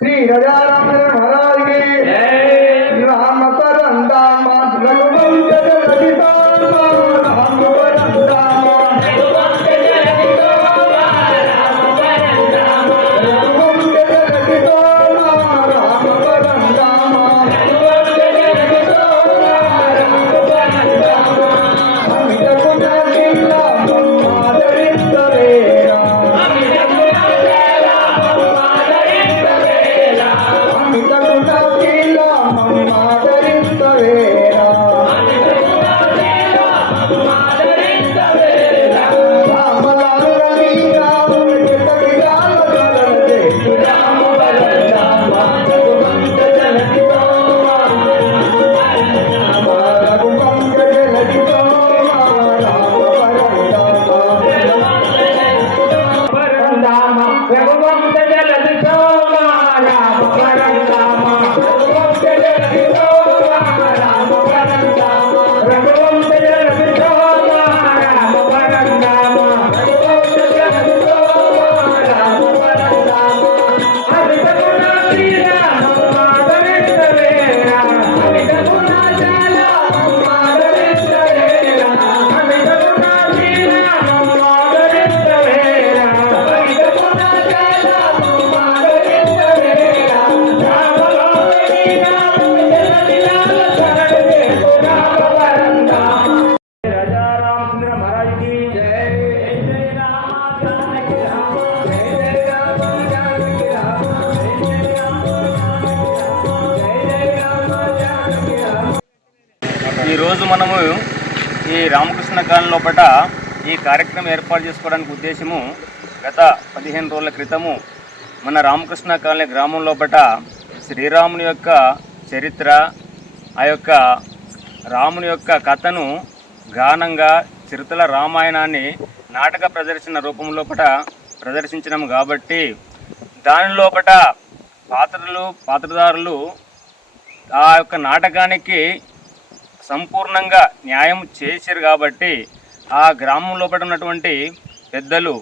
श्री गजाराम महाराज की राम करंदा मास रघुवंश जगदीशान లోపల ఈ కార్యక్రమం ఏర్పాటు చేసుకోవడానికి ఉద్దేశము గత పదిహేను రోజుల క్రితము మన రామకృష్ణ కాలనీ గ్రామం లోపల శ్రీరాముని యొక్క చరిత్ర ఆ యొక్క రాముని యొక్క కథను గానంగా చిరుతల రామాయణాన్ని నాటక ప్రదర్శన రూపం లోపల ప్రదర్శించడం కాబట్టి దాని లోపల పాత్రలు పాత్రధారులు ఆ యొక్క నాటకానికి సంపూర్ణంగా న్యాయం చేశారు కాబట్టి ఆ గ్రామం లోపల ఉన్నటువంటి పెద్దలు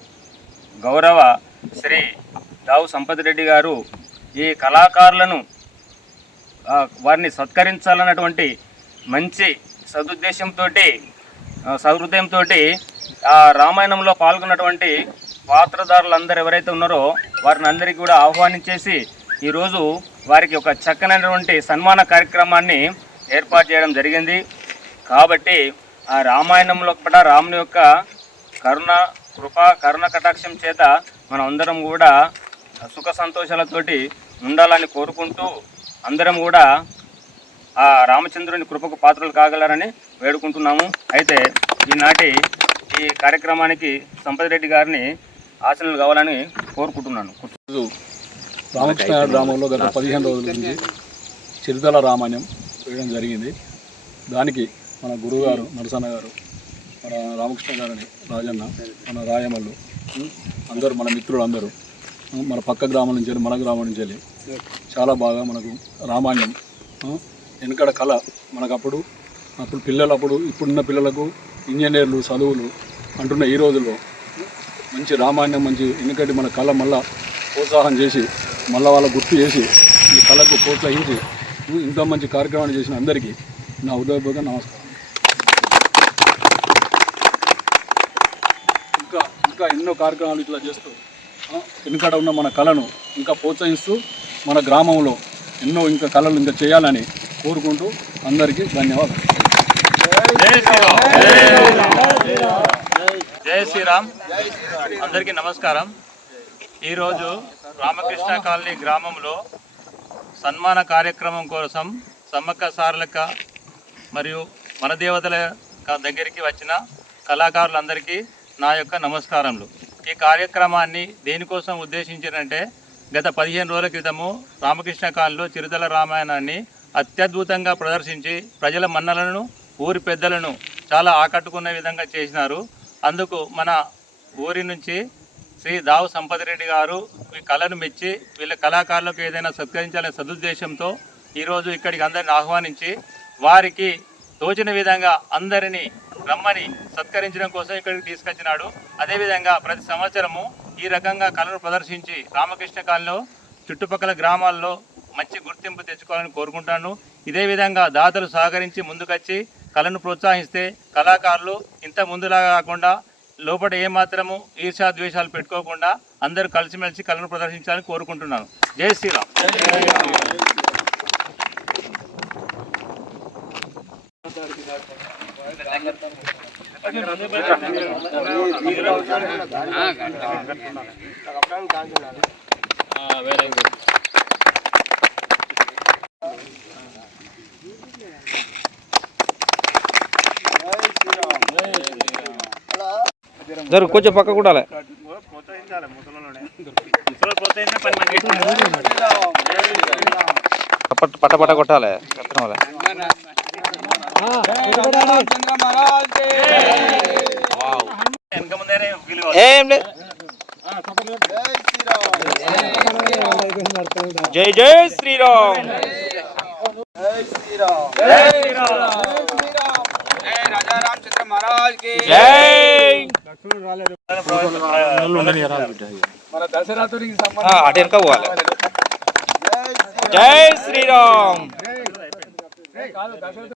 గౌరవ శ్రీ దావు సంపత్ రెడ్డి గారు ఈ కళాకారులను వారిని సత్కరించాలన్నటువంటి మంచి సదుద్దేశంతో సహృదయంతో ఆ రామాయణంలో పాల్గొన్నటువంటి పాత్రదారులందరూ ఎవరైతే ఉన్నారో వారిని అందరికీ కూడా ఆహ్వానించేసి ఈరోజు వారికి ఒక చక్కనైనటువంటి సన్మాన కార్యక్రమాన్ని ఏర్పాటు చేయడం జరిగింది. కాబట్టి ఆ రామాయణంలో కూడా రాముని యొక్క కరుణ కృప కరుణ కటాక్షం చేత మనం అందరం కూడా సుఖ సంతోషాలతోటి ఉండాలని కోరుకుంటూ అందరం కూడా ఆ రామచంద్రుని కృపకు పాత్రలు కాగలరని వేడుకుంటున్నాము. అయితే ఈనాటి ఈ కార్యక్రమానికి సంపత్ రెడ్డి గారిని ఆశలు కావాలని కోరుకుంటున్నాను. రామకృష్ణ గ్రామంలో గత పదిహేను రోజుల నుంచి చిరుతల రామాయణం వేయడం జరిగింది. దానికి మన గురుగారు నరసన్న గారు మన రామకృష్ణ గారని రాజన్న మన రాయమల్లు అందరూ మన మిత్రులు అందరూ మన పక్క గ్రామం నుంచి వెళ్ళి, మన గ్రామం నుంచి వెళ్ళి చాలా బాగా మనకు రామాయణం వెనకడ కళ మనకప్పుడు అప్పుడు పిల్లలు అప్పుడు ఇప్పుడున్న పిల్లలకు ఇంజనీర్లు చదువులు అంటున్న ఈ రోజుల్లో మంచి రామాయణం మంచి ఎందుకంటే మన కళ మళ్ళా ప్రోత్సాహం చేసి మళ్ళా వాళ్ళ గుర్తు చేసి ఈ కళకు ప్రోత్సహించి ఇంత మంచి కార్యక్రమాన్ని చేసిన అందరికీ నా ఉదయపూర్వక నమస్కారం. ఇంకా ఎన్నో కార్యక్రమాలు ఇట్లా చేస్తూ వెనుకడ ఉన్న మన కళను ఇంకా ప్రోత్సహిస్తూ మన గ్రామంలో ఎన్నో ఇంకా కళలు ఇంకా చేయాలని కోరుకుంటూ అందరికీ ధన్యవాదాలు. జై శ్రీరామ్. అందరికీ నమస్కారం. ఈరోజు రామకృష్ణ కాలనీ గ్రామంలో సన్మాన కార్యక్రమం కోసం సమ్మక్క సారలక మరియు మన దేవతల దగ్గరికి వచ్చిన కళాకారులందరికీ నా యొక్క నమస్కారములు. ఈ కార్యక్రమాన్ని దేనికోసం ఉద్దేశించారంటే గత పదిహేను రోజుల క్రితము రామకృష్ణ కాలంలో చిరుతల రామాయణాన్ని అత్యద్భుతంగా ప్రదర్శించి ప్రజల మన్నలను ఊరి పెద్దలను చాలా ఆకట్టుకునే విధంగా చేసినారు. అందుకు మన ఊరి నుంచి శ్రీ దావు సంపతిరెడ్డి గారు ఈ కళను మెచ్చి వీళ్ళ కళాకారులకు ఏదైనా సత్కరించాలనే సదుద్దేశంతో ఈరోజు ఇక్కడికి అందరిని ఆహ్వానించి వారికి తోచిన విధంగా అందరినీ రమ్మని సత్కరించడం కోసం ఇక్కడికి తీసుకొచ్చినాడు. అదేవిధంగా ప్రతి సంవత్సరము ఈ రకంగా కళను ప్రదర్శించి రామకృష్ణ కాలంలో చుట్టుపక్కల గ్రామాల్లో మంచి గుర్తింపు తెచ్చుకోవాలని కోరుకుంటాను. ఇదే విధంగా దాతలు సహకరించి ముందుకొచ్చి కళను ప్రోత్సహిస్తే కళాకారులు ఇంత ముందులాగా కాకుండా లోపల ఏమాత్రము ఈర్షా ద్వేషాలు పెట్టుకోకుండా అందరూ కలిసిమెలిసి కళను ప్రదర్శించాలని కోరుకుంటున్నాను. జై శ్రీరామ్. వెరీ గుడ్ జరు కొంచెం పక్క కూడా పట్ట పట్ట పట్ట కొట్టాలి. ఏం లేదు జై జై శ్రీరామ్ జై ఆ, అటు వెనక పోవాలి జై శ్రీరామ్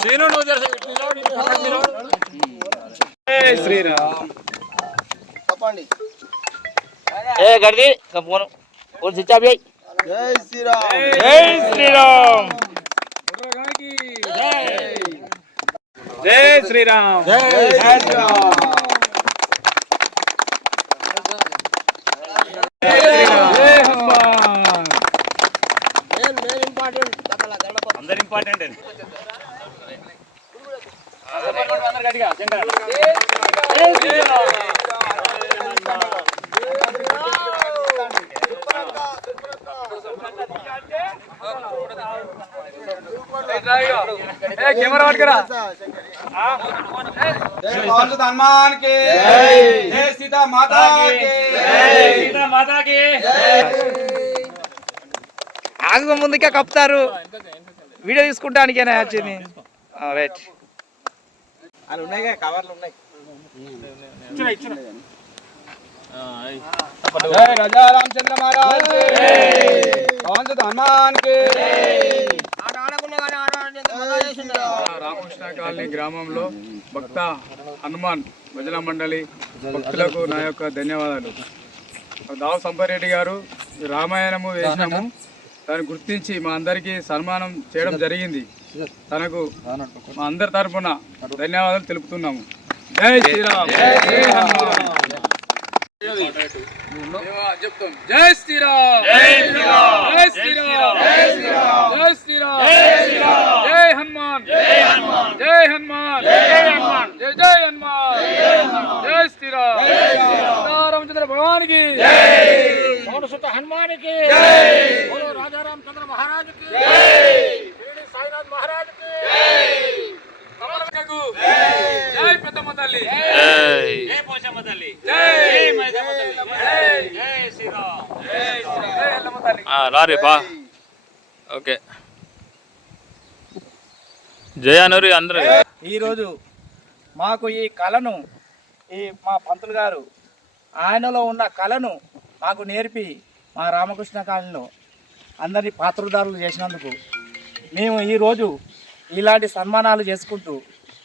శ్రీను నువ్వు తెలుసు ఏ గడిది ఫోన్. ఫోన్ స్విచ్ ఆఫ్ చేయి. జై శ్రీరామ్. జై శ్రీరామ్. అందరు ఇంపార్టెంట్ అండి కెమెరా పట్టుకురా మాతాకి ముందుకే కప్తారు వీడియో తీసుకుంటానికేనా వచ్చింది రైట్. జై రాజా రామచంద్ర మహారాజ్. పవన్ సుత హనుమాన్కి రామకృష్ణ కాలనీ గ్రామంలో భక్త హనుమాన్ భజన మండలి భక్తులకు నా యొక్క ధన్యవాదాలు. దావ సంపారెడ్డి గారు రామాయణము వేసినాము. దాన్ని గుర్తించి మా అందరికీ సన్మానం చేయడం జరిగింది తనకు మా అందరి తరపున ధన్యవాదాలు తెలుపుతున్నాము జై శ్రీరామ్ జై హనుమాన్ చెప్తాం జై శ్రీరామ్ జై శ్రీరామ్ జై శ్రీరామ్ జై శ్రీరామ్ జై శ్రీరామ్ జై హనుమాన్ జై హనుమాన్ జై హనుమాన్ జై హనుమాన్ జై జై హనుమాన్ జై శ్రీరామ్ జై శ్రీరామ్ రామచంద్ర భగవానికి హనుమానికి జై రాజా రామచంద్ర మహారాజుకి జై సాయినాథ్ మహారాజుకి జై జై పెద్దమ్మ తల్లి జై పోషమ్మ తల్లి జై మైసమ్మ తల్లి జై శ్రీరామ్ జై ఎల్లమ్మ తల్లి రారే ఓకే జయానూరి అందరూ ఈరోజు మాకు ఈ కళను ఈ మా పంతులు గారు ఆయనలో ఉన్న కళను మాకు నేర్పి మా రామకృష్ణ కాలంలో అందరినీ పాత్రదారులు చేసినందుకు మేము ఈరోజు ఇలాంటి సన్మానాలు చేసుకుంటూ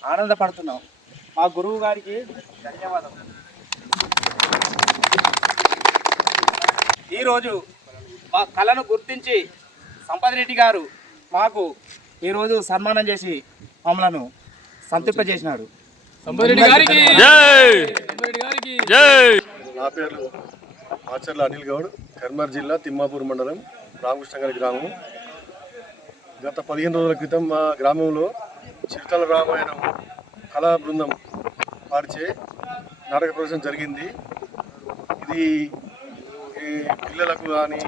ఆనందపడుతున్నాం. మా గురువు గారికి ధన్యవాదాలు ఈరోజు మా కళను గుర్తించి సంపత్ రెడ్డి గారు మాకు ఈరోజు సన్మానం చేసి మమ్మలను సంతృప్తింపజేసినాడు నా పేరు ఆచర్ల అనిల్ గౌడ్ కర్మర్ జిల్లా తిమ్మాపూర్ మండలం రామకృష్ణగారి గ్రామం. గత పదిహేను రోజుల క్రితం మా గ్రామంలో చిరుతల రామాయణం కళా బృందం వారిచే నాటక ప్రదర్శన జరిగింది. ఇది ఈ పిల్లలకు కానీ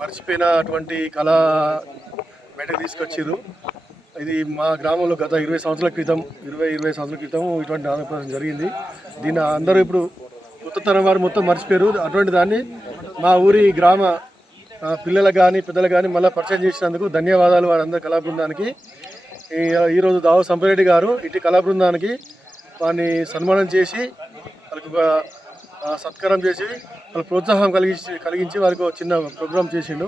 మర్చిపోయినటువంటి కళ బయటకు తీసుకొచ్చారు ఇది మా గ్రామంలో గత ఇరవై సంవత్సరాల క్రితం ఇరవై ఇరవై సంవత్సరాల క్రితం ఇటువంటి నాటక జరిగింది. దీన్ని అందరూ ఇప్పుడు కొత్త తరం వారు మొత్తం మర్చిపోయారు. అటువంటి దాన్ని మా ఊరి గ్రామ ఆ, పిల్లలకు కానీ పెద్దలకు కానీ మళ్ళీ పరిచయం చేసినందుకు ధన్యవాదాలు వారందరి కళా బృందానికి ఈరోజు దావు సంపరెడ్డి గారు ఇటు కళా బృందానికి వారిని సన్మానం చేసి వాళ్ళకి ఒక సత్కారం చేసి వాళ్ళకి ప్రోత్సాహం కలిగించి కలిగించి వారికి ఒక చిన్న ప్రోగ్రాం చేసిండు.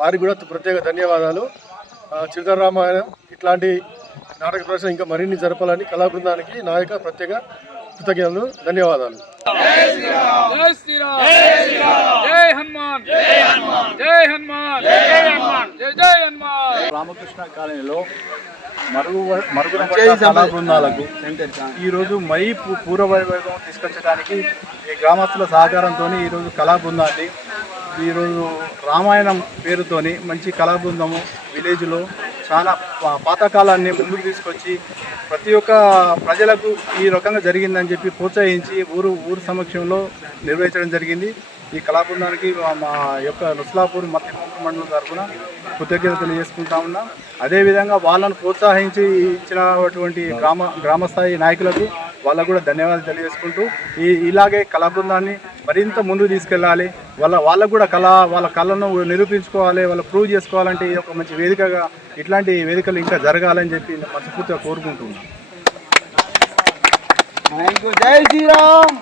వారికి కూడా ప్రత్యేక ధన్యవాదాలు. చిరుతర రామాయణం ఇట్లాంటి నాటక ప్రదర్శన ఇంకా మరిన్ని జరపాలని కళా బృందానికి నా యొక్క ప్రత్యేక కృతజ్ఞతలు ధన్యవాదాలు. రామకృష్ణ కాలనీలో మరుగు మరుగున బృందాలకు ఈరోజు మై పూర్వ వైభవం తీసుకొచ్చడానికి ఈ గ్రామస్తుల సహకారంతో ఈరోజు కళా బృందాన్ని ఈరోజు రామాయణం పేరుతోని మంచి కళా బృందము విలేజ్లో చాలా పాతకాలాన్ని ముందుకు తీసుకొచ్చి ప్రతి ఒక్క ప్రజలకు ఈ రకంగా జరిగిందని చెప్పి ప్రోత్సహించి ఊరు ఊరు సమక్షంలో నిర్వహించడం జరిగింది. ఈ కళా బృందానికి మా- యొక్క నుస్లాపూర్ మత్స్యపూర్ మండలం తరఫున కృతజ్ఞతలు తెలియజేసుకుంటా ఉన్నాం. అదేవిధంగా వాళ్ళను ప్రోత్సహించి ఇచ్చినటువంటి గ్రామ గ్రామస్థాయి నాయకులకు వాళ్ళకు కూడా ధన్యవాదాలు తెలియజేసుకుంటూ ఈ ఇలాగే కళా బృందాన్ని మరింత ముందుకు తీసుకెళ్ళాలి. వాళ్ళ వాళ్ళకు కూడా కళ వాళ్ళ కళను నిరూపించుకోవాలి వాళ్ళు ప్రూవ్ చేసుకోవాలంటే ఇది ఒక మంచి వేదికగా ఇట్లాంటి వేదికలు ఇంకా జరగాలని చెప్పి మనస్ఫూర్తిగా కోరుకుంటున్నాను జై శ్రీరామ్.